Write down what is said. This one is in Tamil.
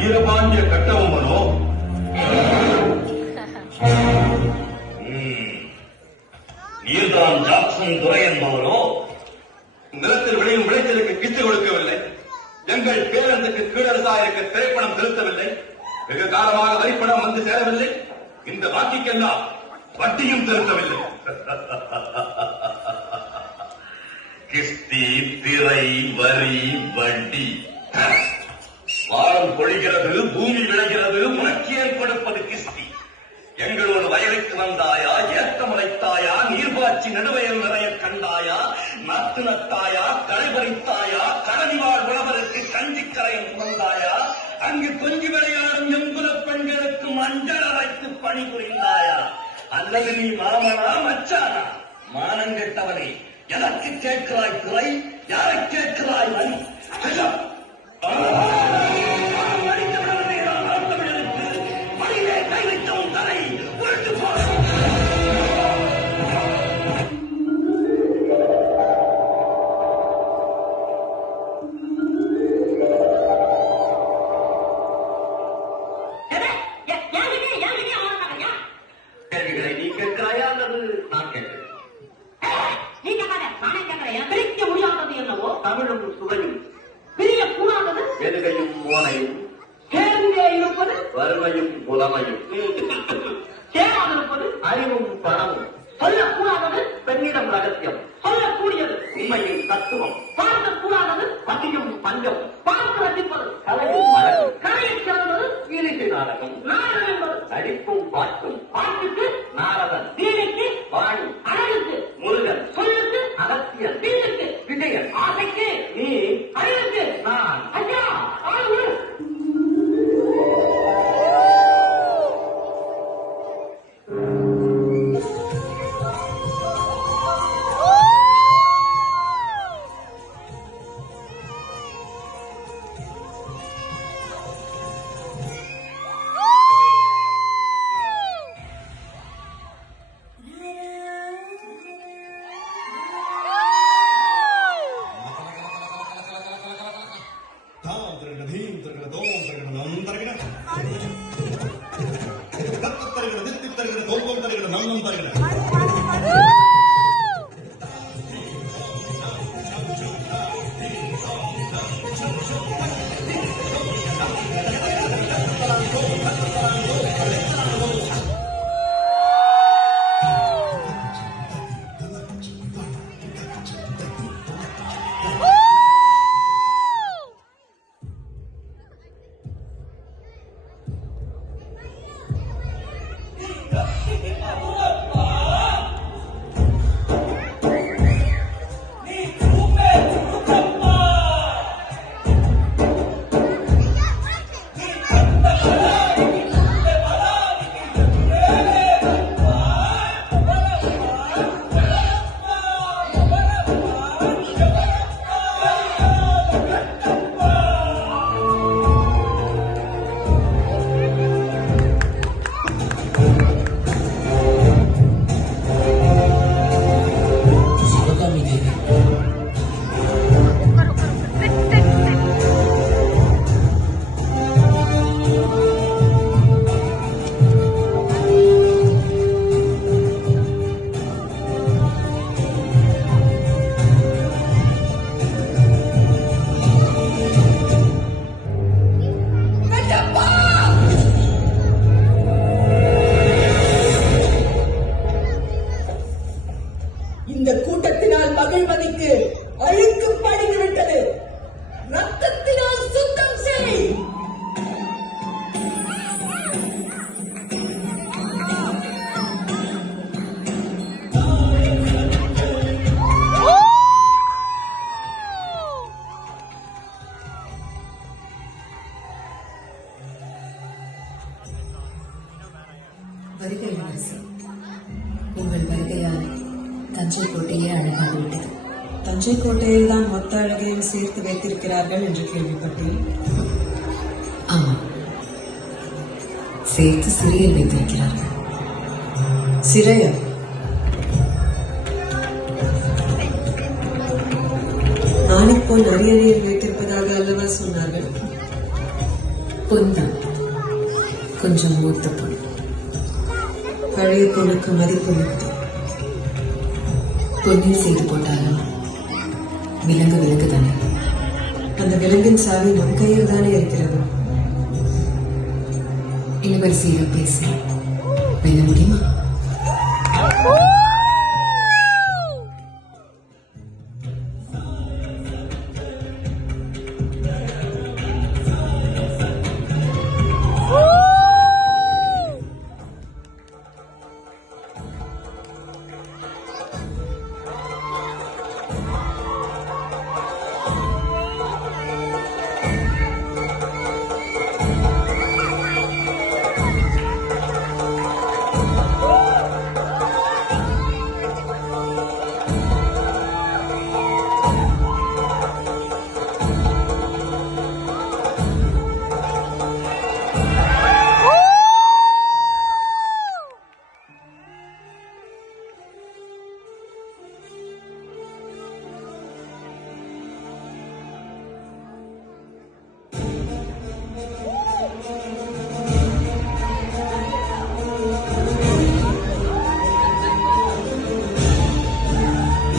வீரபாண்டிய கட்டபொம்மனோ? நீர்தான் ஜாக்சன் துரை என்பவரோ? நிலத்தில் விளையும் விளைச்சலுக்கு கிச்சு கொடுக்கவில்லை, எங்கள் பேரந்துக்கு கீழரசாயிருக்க திரைப்பணம் செலுத்தவில்லை, வெகு காலமாக வரிப்பணம் வந்து சேரவில்லை, இந்த வாக்கிக்கெல்லாம் வட்டியும் செலுத்தவில்லை. கிஸ்தி, திரை, வரி, வட்டி. வாரம் பொழிகிறது, பூமி விளைகிறது, உனக்கு ஏற்படுப்பது கிஸ்தி. எங்களோடு வயலுக்கு வந்தாயா, ஏற்றமுளைத்தாயா, நீர்பாய்ச்சி நடுவயல் நிறைய கண்டாயா, நாத்து நட்டாயா, களை பறித்தாயா, கடனிவாழ் உழவருக்கு கஞ்சிக்கரையும் சுமந்தாயா, அங்கு கொஞ்சி விளையாடும் எங்குல பெண்களுக்கு மஞ்சள் அரைத்து பணிபுரிந்தாயா, அல்லது நீ மாமனா மச்சானா? மானங்கெட்டவனே, எனக்கு கேட்கிறாய் துறை, யாரை கேட்கிறாய் வரி? கை வைத்தவன் தலை உருட்டு போற. கேள்விகளை நீ கேட்கிறாயா அல்லது நான் கேட்கிறேன்? நீ கேட்காத, நானே கேட்கிறேன். பிரிக்க முடியாதது என்னவோ தமிழும் சுவையும், பிரிய கூடாதது வெறுகையும் மோனையும், சேர்ந்தே இருப்பது வறுமையும் புலமையும், சேராதிருப்பது அறிவும் பணமும், சொல்லக்கூடாதது பெண்ணிடம் ரகசியம், சொல்லக்கூடியது உண்மையின் தத்துவம், பார்க்கக்கூடாதது பசியும் பஞ்சம், பார்த்து ரசிப்பது கலையும் அழகும், கலையை சிறந்தது கீழிசை நாடகம், நாடகம் என்பது நடிப்பும் பாட்டும், பாட்டுக்கு நாரதன், தீனுக்கு வாணி, அழகுக்கு முருகன், சொல்லுக்கு அகத்தியன், வீட்டுக்கு விஜயன், ஆசைக்கு நீ, அறிவுக்கு நான். ஐயா ஆளு. இந்த கூட்டத்தினால் மகிழ்வதற்கு அழுக்கு படிந்துவிட்டது. ரத்தத்தினால் சுத்தம் செய். வருகை அரசு, உங்கள் வருகையால் தஞ்சை கோட்டையே அழகாகிவிட்டது. தஞ்சை கோட்டையில் தான் மொத்த அழகையும் சேர்த்து வைத்திருக்கிறார்கள் என்று கேள்விப்பட்டேன். ஆமாம், சேர்த்து சிறையில் வைத்திருக்கிறார்கள். சிறையா? ஆணைப்போல் அரியணையில் வைத்திருப்பதாக அல்லவா சொன்னார்கள்? பொன் தான், கொஞ்சம் மூத்த பொன். பழைய பொருளுக்கு மதிப்பு மிகுதி. பொன்னில் செய்து போட்டாலும் விலங்கு தானே. அந்த விலங்கின் சாவி நம் கையில் தானே இருக்கிறது. இளவரசியிடம் பேசி வெல்ல முடியுமா?